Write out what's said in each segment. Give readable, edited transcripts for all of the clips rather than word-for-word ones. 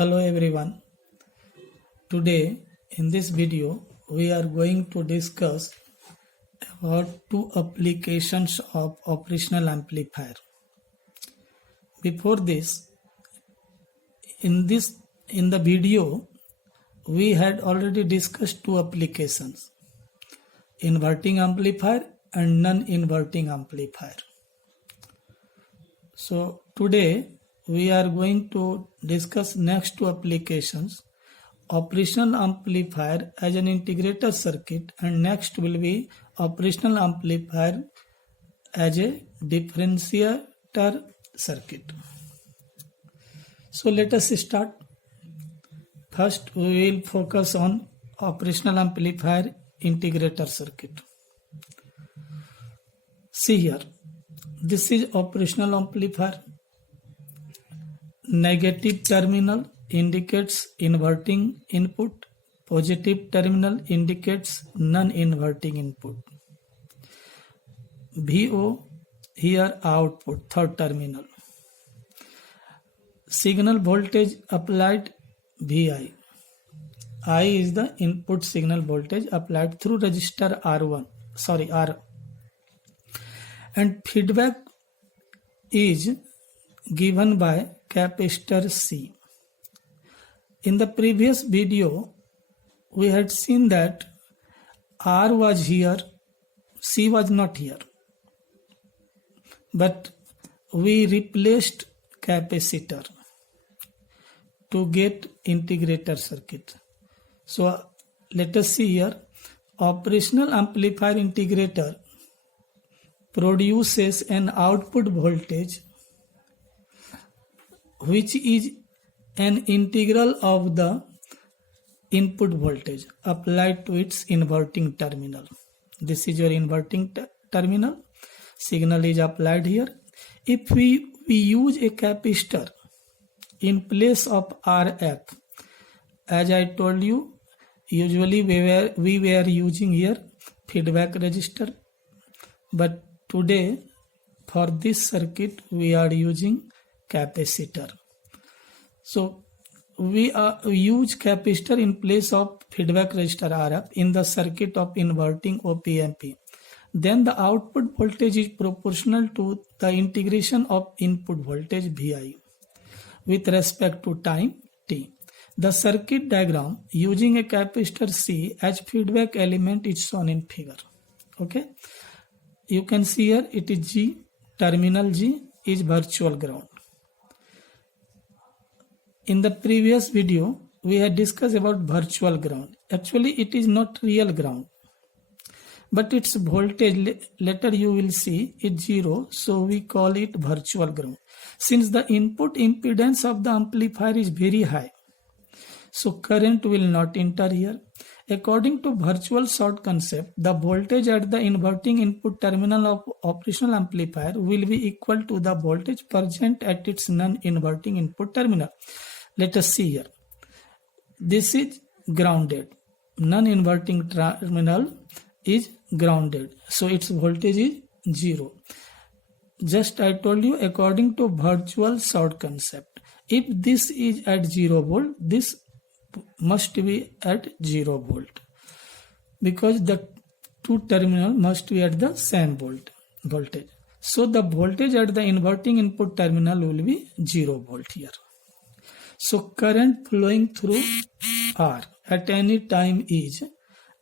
Hello everyone. Today in this video we are going to discuss about two applications of operational amplifier. Before this, in the video we had already discussed two applications, inverting amplifier and non-inverting amplifier. So today we are going to discuss next two applications, operational amplifier as an integrator circuit, and next will be operational amplifier as a differentiator circuit. So let us start. First we will focus on operational amplifier integrator circuit. See here, this is operational amplifier. Negative terminal indicates inverting input, positive terminal indicates non-inverting input. VO here output, third terminal. Signal voltage applied VI. I is the input signal voltage applied through resistor R. And feedback is given by capacitor C. In the previous video, we had seen that R was here, C was not here. But we replaced capacitor to get integrator circuit. So let us see here, operational amplifier integrator produces an output voltage which is an integral of the input voltage applied to its inverting terminal. This is your inverting terminal. Signal is applied here. If we use a capacitor in place of RF, as I told you, usually we were using here feedback resistor, but today for this circuit we are using capacitor. So we use capacitor in place of feedback resistor RF in the circuit of inverting op-amp. Then the output voltage is proportional to the integration of input voltage Vi with respect to time t. The circuit diagram using a capacitor C as feedback element is shown in figure. Okay, you can see here it is G, terminal G is virtual ground. In the previous video, we had discussed about virtual ground. Actually, it is not real ground, but its voltage, later you will see, is 0, so we call it virtual ground. Since the input impedance of the amplifier is very high, so current will not enter here. According to virtual short concept, the voltage at the inverting input terminal of operational amplifier will be equal to the voltage present at its non-inverting input terminal. Let us see here. This is grounded. Non-inverting terminal is grounded, so its voltage is 0. Just I told you, according to virtual short concept, if this is at 0 volt, this must be at 0 volt, because the two terminal must be at the same voltage. So the voltage at the inverting input terminal will be 0 volt here. So current flowing through R at any time is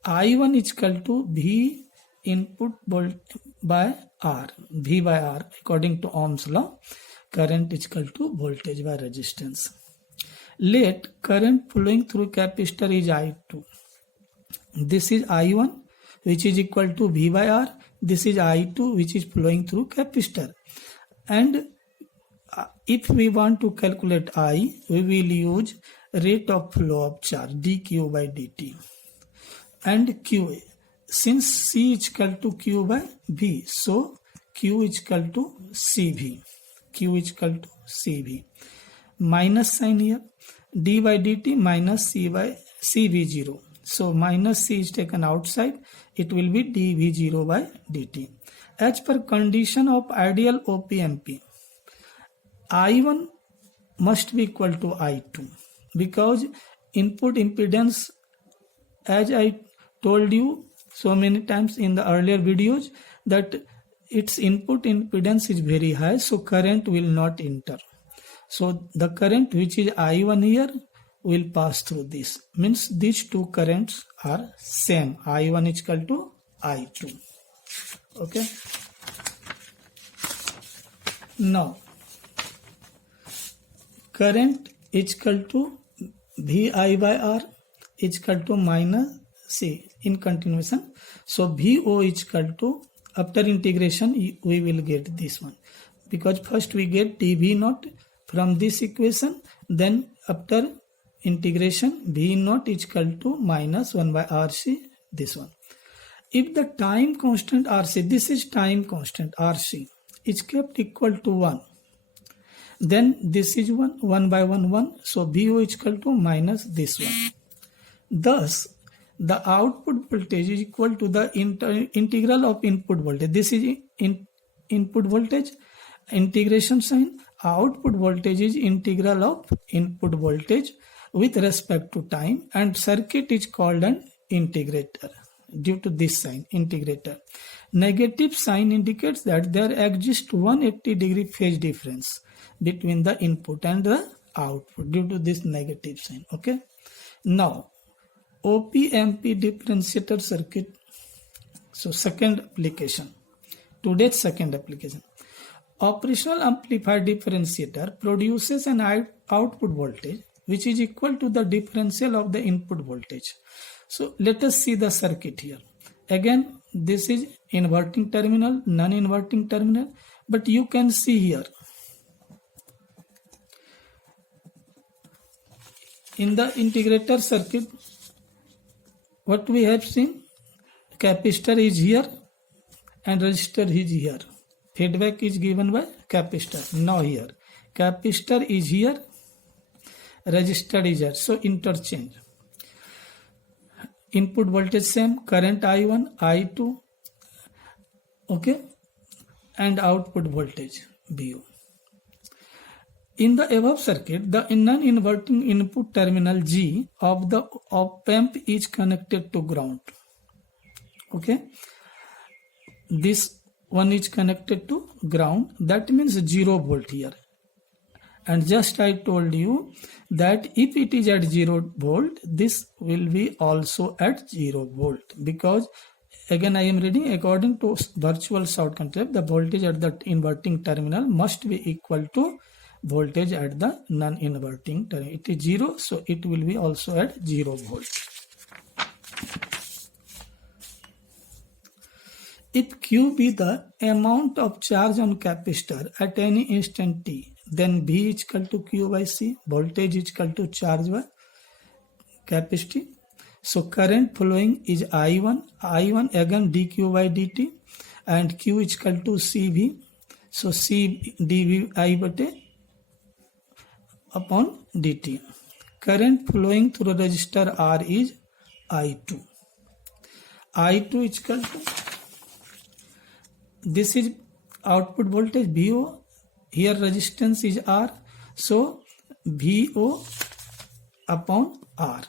I1 is equal to V input volt by R, V by R, according to Ohm's law. Current is equal to voltage by resistance. Let current flowing through capacitor is I2. This is I1 which is equal to V by R. This is I2 which is flowing through capacitor. And if we want to calculate I, we will use rate of flow of charge dq by dt. And QA, since C is equal to Q by V, so Q is equal to CV. Q is equal to CV. Minus sign here, d by dt minus C by CV0. So minus C is taken outside, it will be dV0 by dt. As per condition of ideal op-amp, I1 must be equal to I2. because input impedance, as I told you so many times in the earlier videos, that its input impedance is very high, so current will not enter. So the current which is I1 here will pass through this. Means these two currents are same. I1 is equal to I2. Okay. Now current is equal to VI by R is equal to minus C in continuation. So VO is equal to, after integration we will get this one, because first we get dV naught from this equation, then after integration V naught is equal to minus 1 by RC, this one. If the time constant RC, this is time constant RC, is kept equal to 1, then this is 1 by 1, so VO is equal to minus this one. Thus, the output voltage is equal to the integral of input voltage. This is input voltage, integration sign. Output voltage is integral of input voltage with respect to time, and circuit is called an integrator due to this sign, integrator. Negative sign indicates that there exists 180-degree phase difference between the input and the output due to this negative sign. Okay. Now OP-MP differentiator circuit. So second application, today's second application. Operational amplifier differentiator produces an output voltage which is equal to the differential of the input voltage. So let us see the circuit here. Again, this is inverting terminal, non-inverting terminal, but you can see here in the integrator circuit, what we have seen, capacitor is here and resistor is here. Feedback is given by capacitor. Now here, capacitor is here, resistor is here. So interchange. Input voltage same, current I1, I2, okay, and output voltage VO. In the above circuit, the non-inverting input terminal G of the op-amp is connected to ground. Okay, this one is connected to ground. That means 0 volt here. And just I told you that if it is at 0 volt, this will be also at 0 volt, because again I am reading, according to virtual short concept, the voltage at the inverting terminal must be equal to voltage at the non-inverting terminal. It is 0, so it will be also at 0 volt. If Q be the amount of charge on capacitor at any instant t, then V is equal to Q by C, voltage is equal to charge by capacity. So current flowing is I1 again dQ by dt, and Q is equal to CV. So C dV I by upon dt. Current flowing through resistor R is I2. I2 is equal to, this is output voltage VO, here resistance is R, so VO upon R,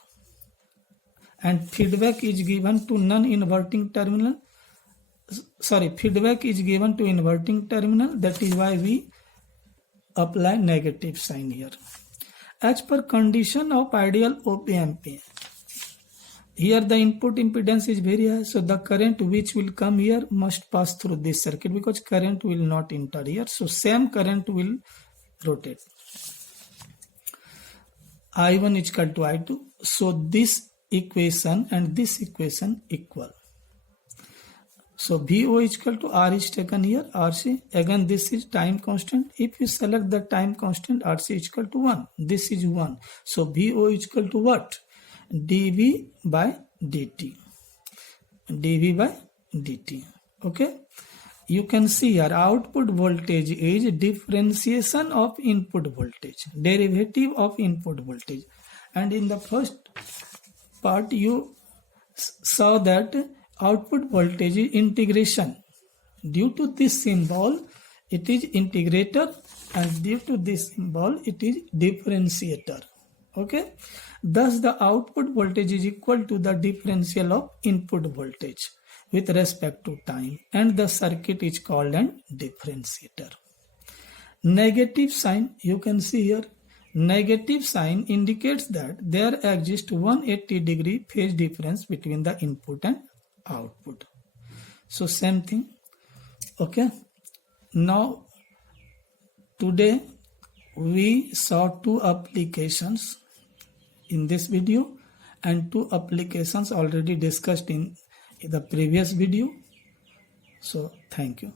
and feedback is given to non-inverting terminal, feedback is given to inverting terminal, that is why we apply negative sign here. As per condition of ideal op-amp, here the input impedance is very high, so the current which will come here must pass through this circuit, because current will not enter here, so same current will rotate. I1 is equal to I2, so this equation and this equation equal. So VO is equal to R is taken here, RC, again this is time constant. If you select the time constant, RC is equal to 1, this is 1, so VO is equal to what? dV by dt. dV by dt. Okay, you can see here output voltage is differentiation of input voltage, derivative of input voltage. And in the first part you saw that output voltage is integration. Due to this symbol it is integrator, and due to this symbol it is differentiator. Okay, thus the output voltage is equal to the differential of input voltage with respect to time, and the circuit is called an differentiator. Negative sign, you can see here, negative sign indicates that there exists 180-degree phase difference between the input and output. So same thing. Okay, now today we saw two applications in this video, and two applications already discussed in the previous video. So thank you.